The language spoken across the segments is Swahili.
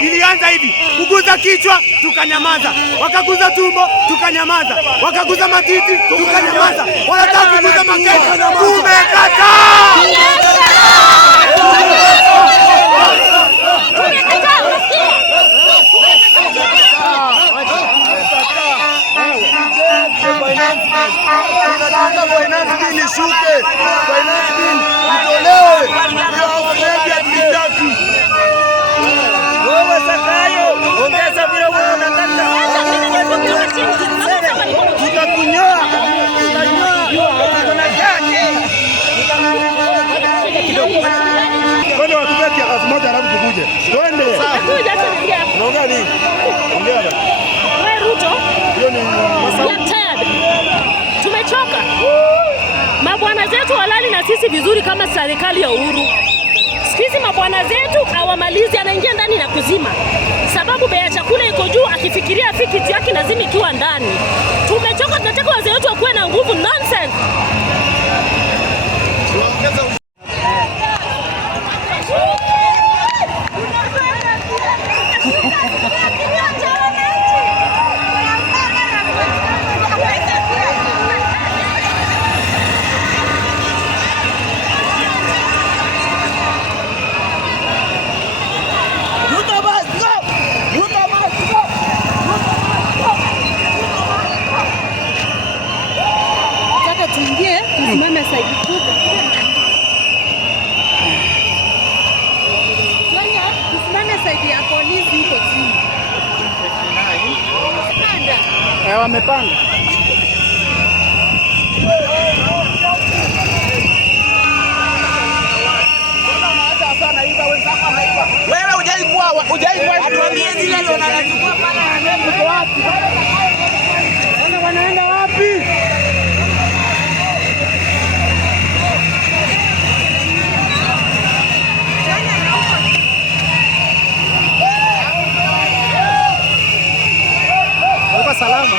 ilianza hivi: kuguza kichwa tukanyamaza, wakaguza tumbo tukanyamaza, wakaguza matiti tukanyamaza, wanataka kuguza makeke, tumekataa. Finance bill ishuke, finance bill itolewe, wewe Zakayo, ongeza vile wewe unataka. Tutakunyoa, kuna gani? Twende watupeke azimoja alafu tukuje. Twende. Unaongea nini? Ongea basi. Wewe Ruto. Hiyo ni tumechoka. Mabwana zetu walali na sisi vizuri kama serikali ya Uhuru. Sikizi mabwana zetu hawamalizi, anaingia ndani na kuzima. Sababu bei ya chakula iko juu, akifikiria fikiti yake lazima ikiwa ndani. Tumechoka, tunataka wazee wetu wakuwe na nguvu. Nonsense. Tusimame saidi kubwa. Tusimame saidi ya polisi huko chini. Wamepanga. Wewe hujaikuwa atuambie zile ndio anachukua pala anaenda wapi? Sasa wanaenda wapi? Salama.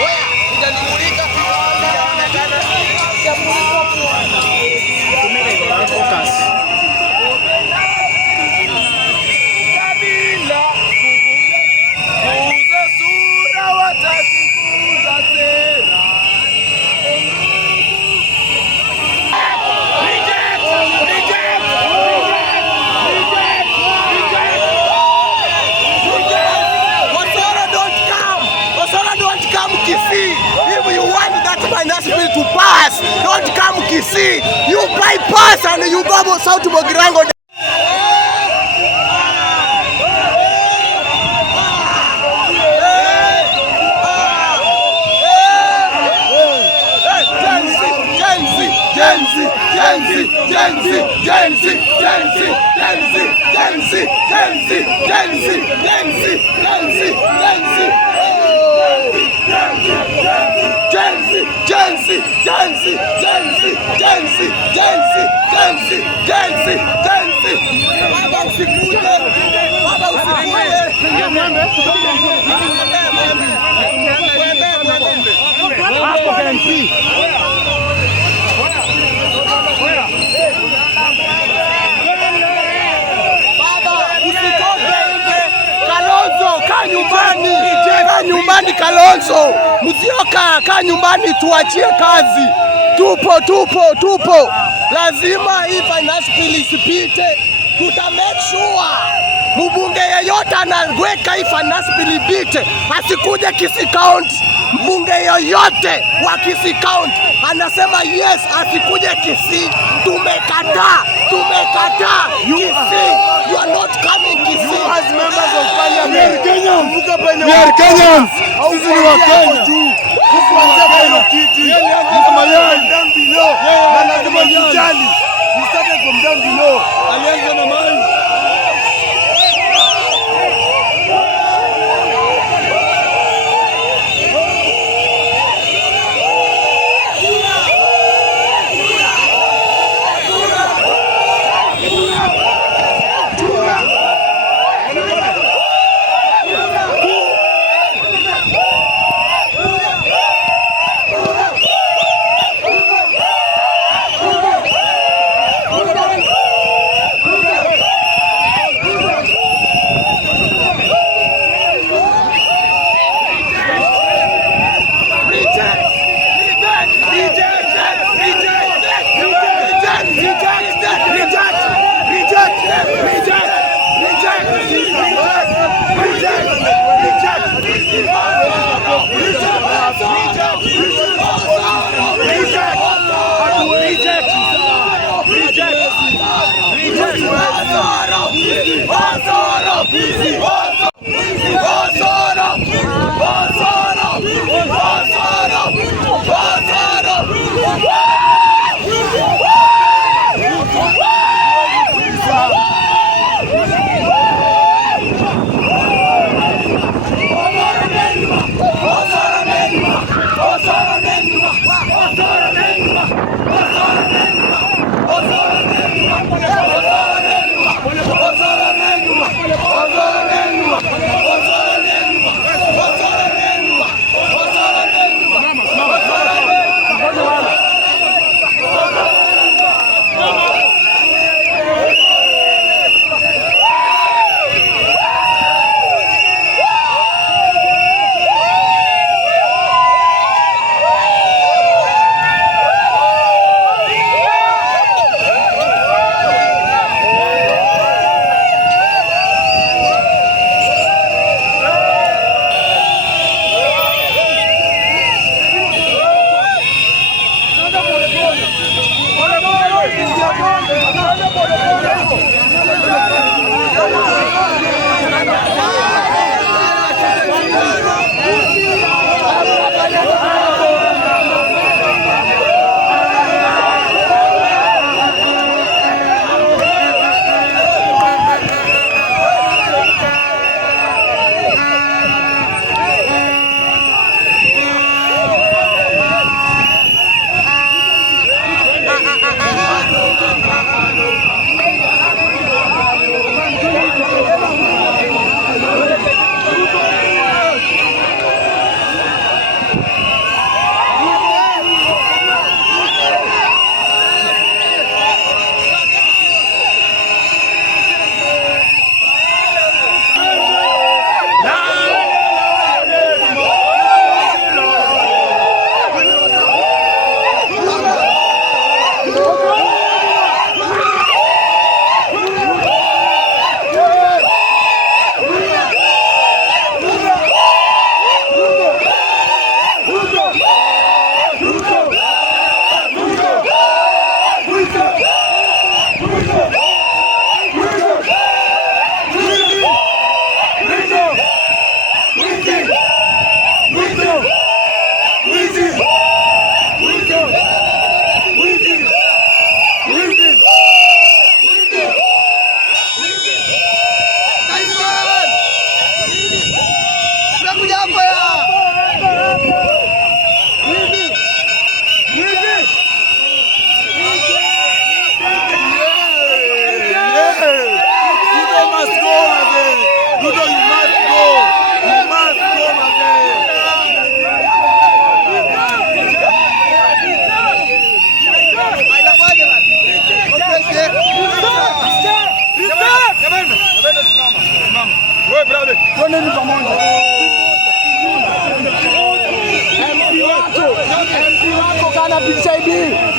Oya, hujanimulika. Focus. kabila kuuza sura wataki kuuza sera. If you want that finance bill to pass, don't come Kisii. You bypass and you go South Mogirango. Nyumbani Kalonzo, Musyoka, kaa nyumbani, tuachie kazi. Tupo. Lazima hii finance bill isipite. Tuta make sure mbunge yeyote anaweka hii finance bill ipite, asikuje Kisii County. Mbunge yeyote wa Kisii County anasema yes, asikuje Kisii. Tumekataa. Kisii, you are not coming Kisii. As members of parliament, we are Kenyans. Sisi ni Wakenya. Sisi wanataka kiti. Down below. Na lazima tujali. We started from down below. Alianza na mali.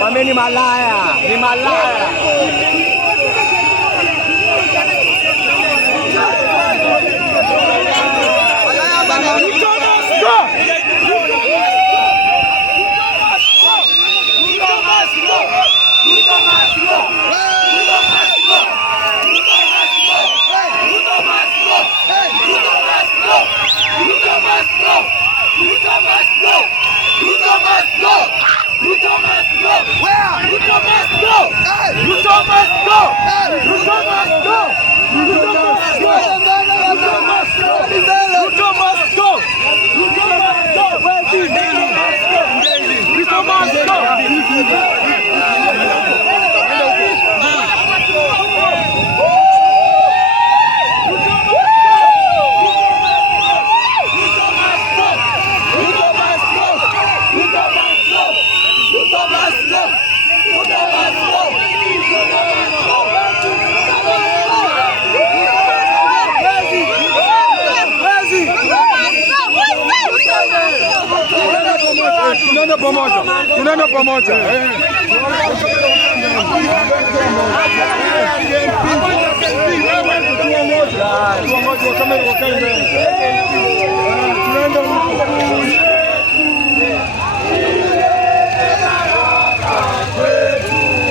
Wame ni malaya, ni malaya. Tunaenda pamoja.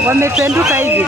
Wamependuka hivi.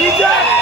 Reject!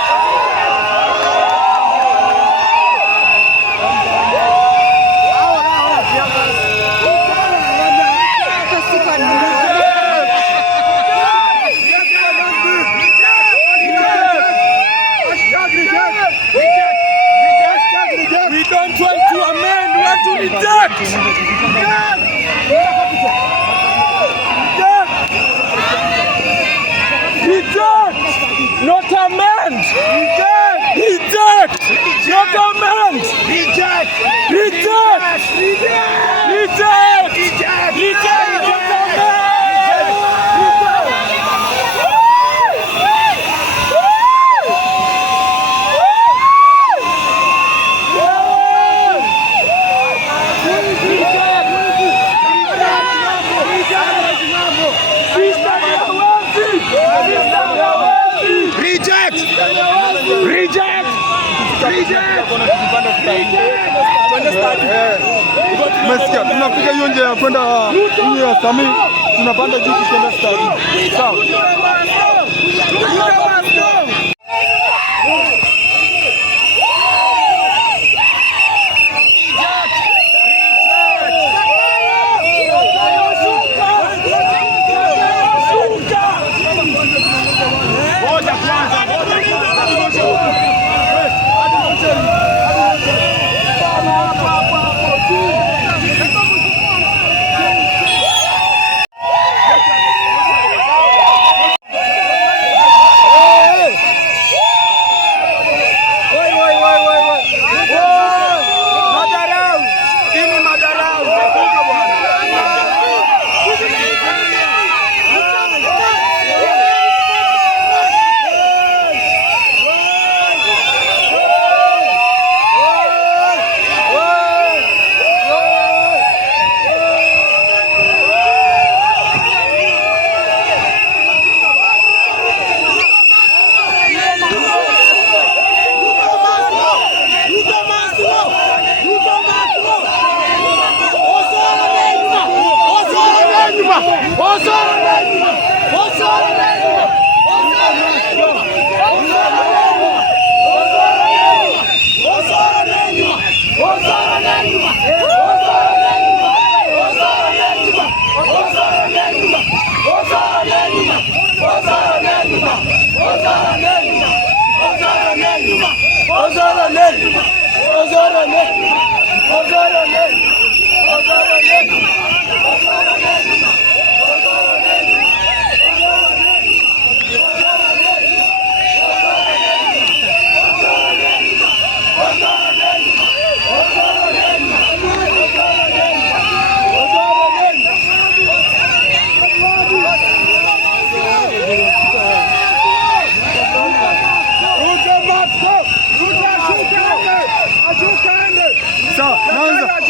Umesikia? Tunafika hiyo njia ya kwenda hiyo ya Sami, tunapanda juu tukienda stadium. Sawa.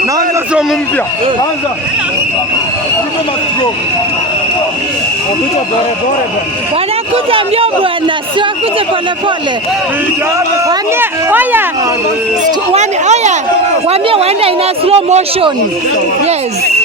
Naanza song mpya. Naanza. Wanakuja mbio bwana, si wakuje pole pole. Waambie waenda in a slow motion. Yes.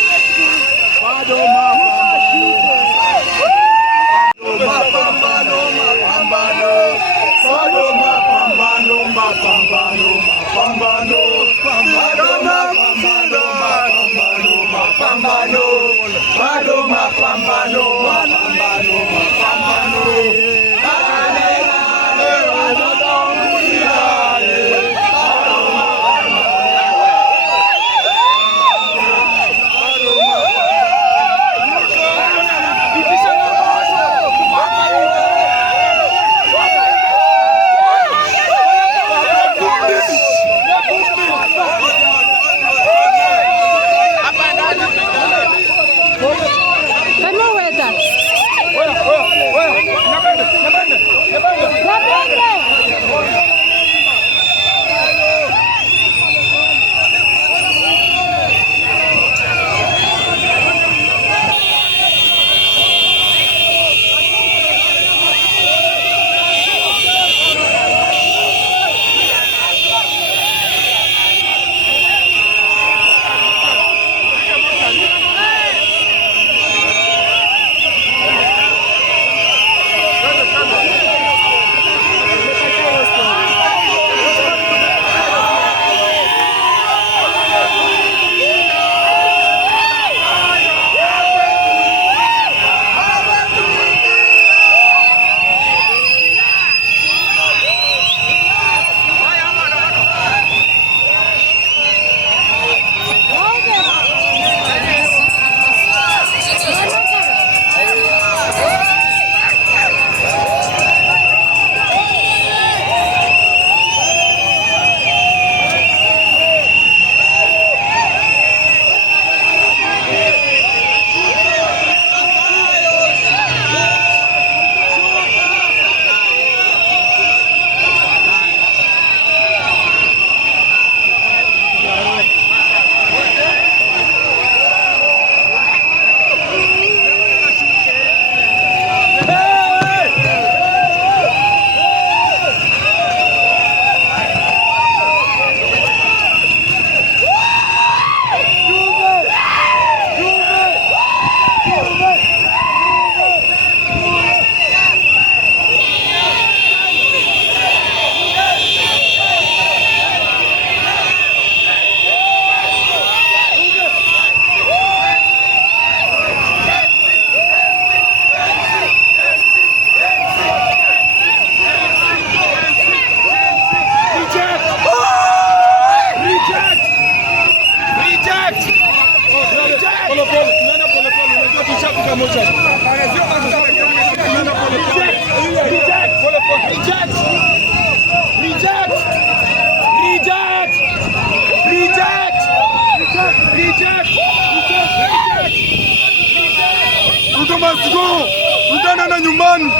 must go. Ruto nenda nyumbani.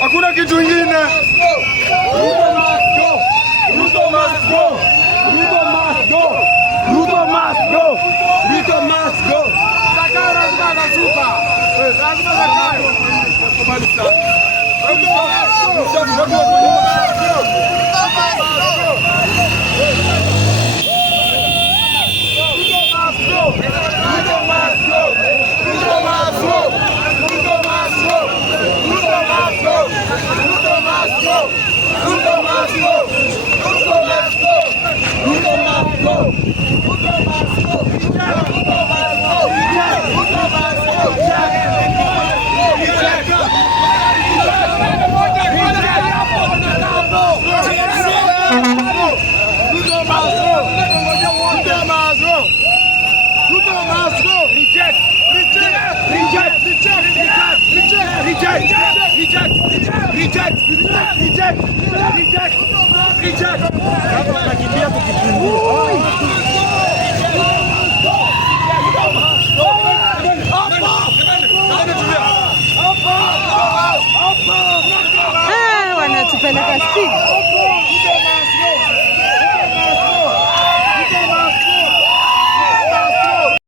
Hakuna kitu ingine. Ruto must go. Ruto must go. Ruto must go. Ruto must go. Ruto must go. Sakara zinazuka. Lazima Sakara. Kubali sana. Ruto must go.